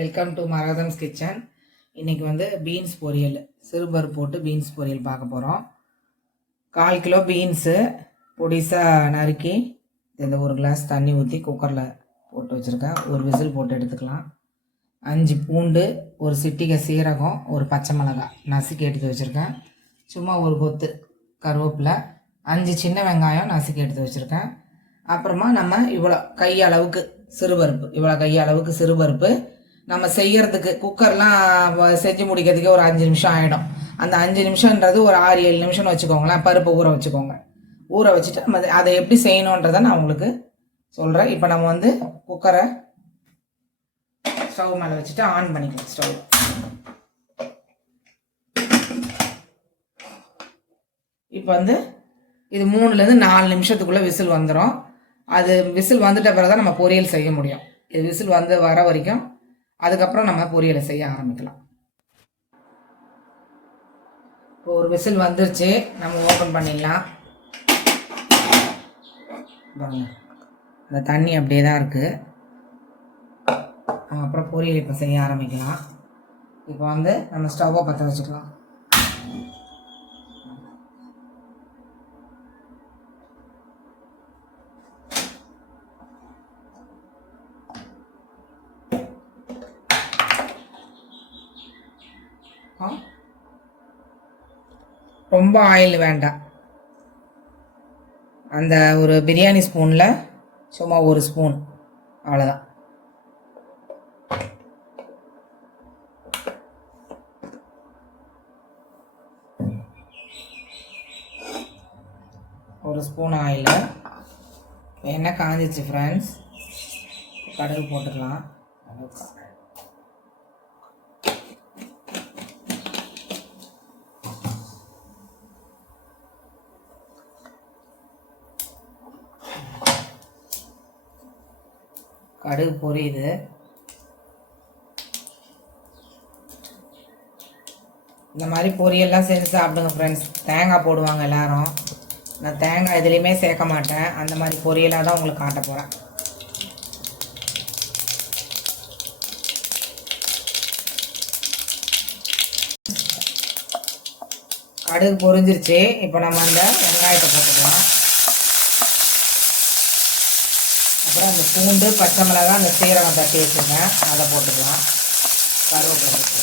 Welcome to மரகதம்ஸ் kitchen. இன்றைக்கி வந்து beans பொரியல், சிறுபருப்பு போட்டு பீன்ஸ் பொரியல் பார்க்க போகிறோம். 1/4 கிலோ பீன்ஸு பொடிசாக நறுக்கி இந்த ஒரு கிளாஸ் தண்ணி ஊற்றி குக்கரில் போட்டு வச்சுருக்கேன். ஒரு விசில் போட்டு எடுத்துக்கலாம். 5 பூண்டு, ஒரு சிட்டிகை சீரகம், ஒரு பச்சை மிளகாய் நசுக்கி எடுத்து வச்சுருக்கேன். சும்மா ஒரு கொத்து கருவேப்பிலை, 5 சின்ன வெங்காயம் நசுக்கி எடுத்து வச்சுருக்கேன். அப்புறமா நம்ம இவ்வளோ கையளவுக்கு சிறுபருப்பு, இவ்வளோ கையளவுக்கு சிறுபருப்பு நம்ம செய்யறதுக்கு குக்கர்லாம் செஞ்சு முடிக்கிறதுக்கே ஒரு 5 நிமிஷம் ஆகிடும். அந்த 5 நிமிஷம்ன்றது ஒரு 6-7 நிமிஷம்னு வச்சுக்கோங்களேன். பருப்பை ஊற வச்சுக்கோங்க. ஊற வச்சுட்டு நம்ம அதை எப்படி செய்யணுன்றதை நான் உங்களுக்கு சொல்கிறேன். இப்போ நம்ம வந்து குக்கரை ஸ்டவ் மேலே வச்சுட்டு ஆன் பண்ணிக்கலாம். ஸ்டவ் இப்போ வந்து இது 3லேருந்து 4 நிமிஷத்துக்குள்ளே விசில் வந்துடும். அது விசில் வந்துட்ட பிறகு தான் நம்ம பொரியல் செய்ய முடியும். இது விசில் வந்து வர வரைக்கும், அதுக்கப்புறம் நம்ம பொரியலை செய்ய ஆரம்பிக்கலாம். இப்போ ஒரு விசில் வந்துருச்சு, நம்ம ஓப்பன் பண்ணிடலாம். பாருங்க, அந்த தண்ணி அப்படியே தான் இருக்குது. அப்புறம் பொரியல் இப்போ செய்ய ஆரம்பிக்கலாம். இப்போ வந்து நம்ம ஸ்டவ்வை பற்ற வச்சுக்கலாம். ரொம்ப ஆயில் வேண்டாம். அந்த ஒரு பிரியாணி ஸ்பூனில் சும்மா ஒரு ஸ்பூன், அவ்வளோதான். ஒரு ஸ்பூன் ஆயில். எண்ணெய் காஞ்சிச்சு ஃப்ரெண்ட்ஸ். கடுகு போட்டுக்கலாம். கடுகு பொரியுது. இந்த மாதிரி பொரியெல்லாம் செஞ்சு சாப்பிடுங்க ஃப்ரெண்ட்ஸ். தேங்காய் போடுவாங்க எல்லாரும். நான் தேங்காய் எதுலேயுமே சேர்க்க மாட்டேன். அந்த மாதிரி பொரியலாக தான் உங்களுக்கு காட்ட போகிறேன். கடுகு பொரிஞ்சிருச்சு. இப்போ நம்ம அந்த வெங்காயத்தை போட்டுக்கலாம். அப்புறம் அந்த பூண்டு, பச்சை மிளகாய், அந்த சீரகம் தட்டி வச்சுருக்கேன், அதை போட்டுக்கலாம். கருவேப்பிலை போட்டு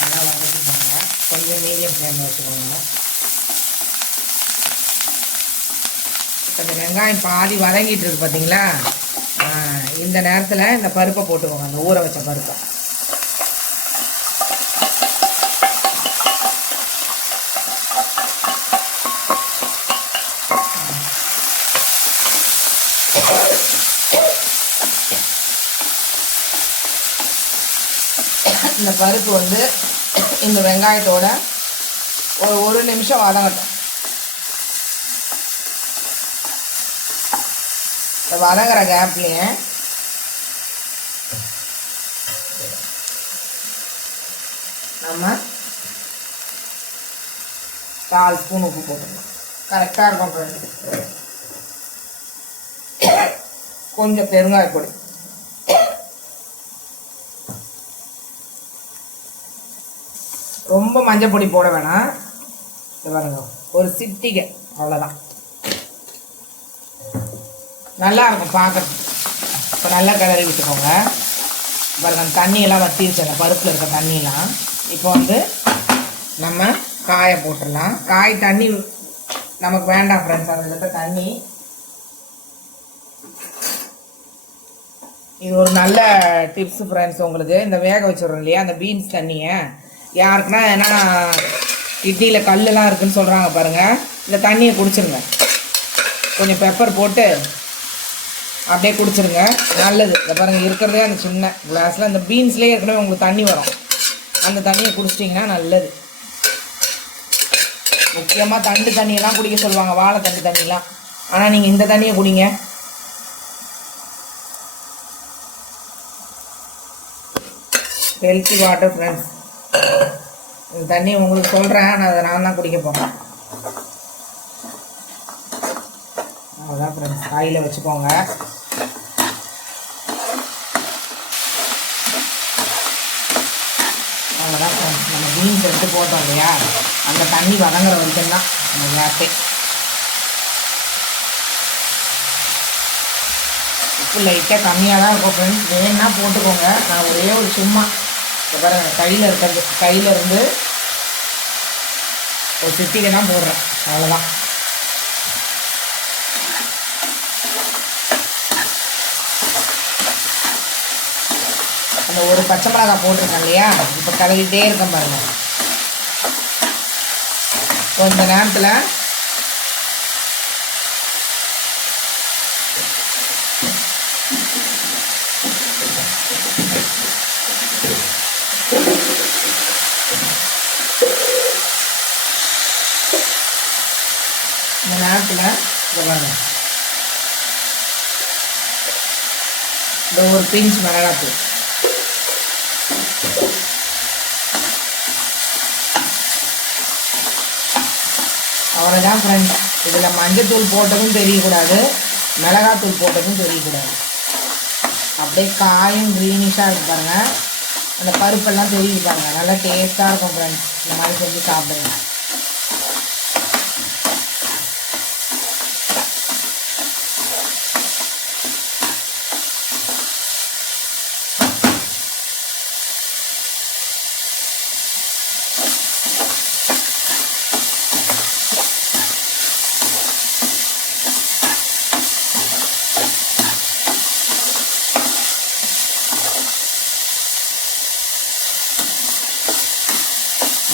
நல்லா வதக்கிக்கோங்க. கொஞ்சம் மீடியம் ஃப்ளேமில் வச்சுக்கோங்க. இப்போ இந்த வெங்காயம் பாதி வதங்கிட்டு இருக்கு பார்த்தீங்களா? இந்த நேரத்தில் இந்த பருப்பை போட்டுக்கோங்க, அந்த ஊற வச்ச பருப்பை. இந்த பருப்பு வந்து இந்த வெங்காயத்தோட ஒரு நிமிஷம் வதங்கட்டும். இந்த வதங்குற கேப்லேயே நம்ம 4 ஸ்பூன் உப்பு போட்டுக்கலாம். கரெக்டாக இருக்கும். கொஞ்சம் பெருங்காய பொடி, ரொம்ப மஞ்சள் பொடி போட வேணாம். இது பாருங்க, ஒரு சிட்டிகை, அவ்வளோதான். நல்லா இருக்கும் பார்க்கறதுக்கு. இப்போ நல்லா கிளறி விட்டுக்கோங்க. பாருங்க, அந்த தண்ணியெல்லாம் வற்றிடுச்சு, அந்த பருப்பில் இருக்க தண்ணியெல்லாம். இப்போ வந்து நம்ம காயை போட்டுடலாம். காய் தண்ணி நமக்கு வேண்டாம் ஃப்ரெண்ட்ஸ், அதில் இருக்க தண்ணி. இது ஒரு நல்ல டிப்ஸ் ஃப்ரெண்ட்ஸ் உங்களுக்கு. இந்த வேக வச்சுடுறோம் இல்லையா, அந்த பீன்ஸ் தண்ணியை யாருக்குன்னா ஏன்னா இட்லியில் கல்லெலாம் இருக்குதுன்னு சொல்கிறாங்க பாருங்கள், இந்த தண்ணியை குடிச்சிருங்க. கொஞ்சம் பெப்பர் போட்டு அப்படியே குடிச்சிருங்க, நல்லது. இந்த பாருங்கள், இருக்கிறதே அந்த சின்ன கிளாஸில் அந்த பீன்ஸ்லேயே ஏற்கனவே உங்களுக்கு தண்ணி வரும். அந்த தண்ணியை குடிச்சிட்டிங்கன்னா நல்லது. முக்கியமாக தண்டு தண்ணியெல்லாம் குடிக்க சொல்லுவாங்க, வாழை தண்டு தண்ணியெலாம். ஆனால் நீங்கள் இந்த தண்ணியை குடிங்க. Healthy water friends. இந்த தண்ணி உங்களுக்கு சொல்கிறேன், நான் அதை நான் தான் குடிக்க போகிறேன். அவ்வளோதான் ஃப்ரெண்ட்ஸ், கையில் வச்சுக்கோங்க. அவ்வளோதான் ஃப்ரெண்ட்ஸ், நம்ம பீன்ஸ் எடுத்து போட்டோம் இல்லையா, அந்த தண்ணி வதங்குற வரைக்கும் தான் நம்ம கேஸே. உப்பு லைட்டாக கம்மியாக தான் இருக்கும் ஃப்ரெண்ட்ஸ், வேணுன்னா போட்டுக்கோங்க. நான் ஒரே ஒரு சும்மா பாருங்க கையில் இருந்து ஒரு சிட்டிகை தான் போடுறேன், அவ்வளோதான். அந்த ஒரு பச்சை மிளகாய் போட்டிருக்கேன் இல்லையா, இப்போ கலவிட்டே இருக்கேன் பாருங்கள். கொஞ்ச நேரத்தில் இந்த நேரத்தில் இந்த ஒரு பிஞ்ச் மிளகாத்தூள், அவ்வளோதான் ஃப்ரெண்ட்ஸ். இதில் மஞ்சத்தூள் போட்டதும் தெரியக்கூடாது, மிளகாத்தூள் போட்டதும் தெரியக்கூடாது. அப்படியே காயும் க்ரீனிஷாக இருக்கு பாருங்கள், அந்த பருப்பெல்லாம் தெரியுது பாருங்கள், நல்லா டேஸ்ட்டாக இருக்கும் ஃப்ரெண்ட்ஸ். இந்த மாதிரி செஞ்சு சாப்பிடுங்க.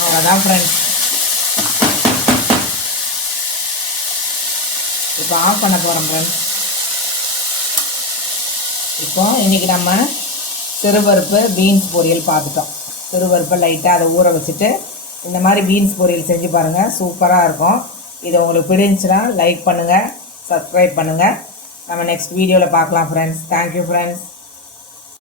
அவ்வளோதான் ஃப்ரெண்ட்ஸ், இப்போ ஆஃப் பண்ண போகிறோம் ஃப்ரெண்ட்ஸ். இப்போ இன்றைக்கி நம்ம சிறுபருப்பு பீன்ஸ் பொரியல் பார்த்துட்டோம். சிறுபருப்பை லைட்டாக அதை ஊற வச்சுட்டு இந்த மாதிரி பீன்ஸ் பொரியல் செஞ்சு பாருங்கள், சூப்பராக இருக்கும். இது உங்களுக்கு பிடிச்சுன்னா லைக் பண்ணுங்கள், சப்ஸ்கிரைப் பண்ணுங்கள். நம்ம நெக்ஸ்ட் வீடியோவில் பார்க்கலாம் ஃப்ரெண்ட்ஸ். Thank you friends.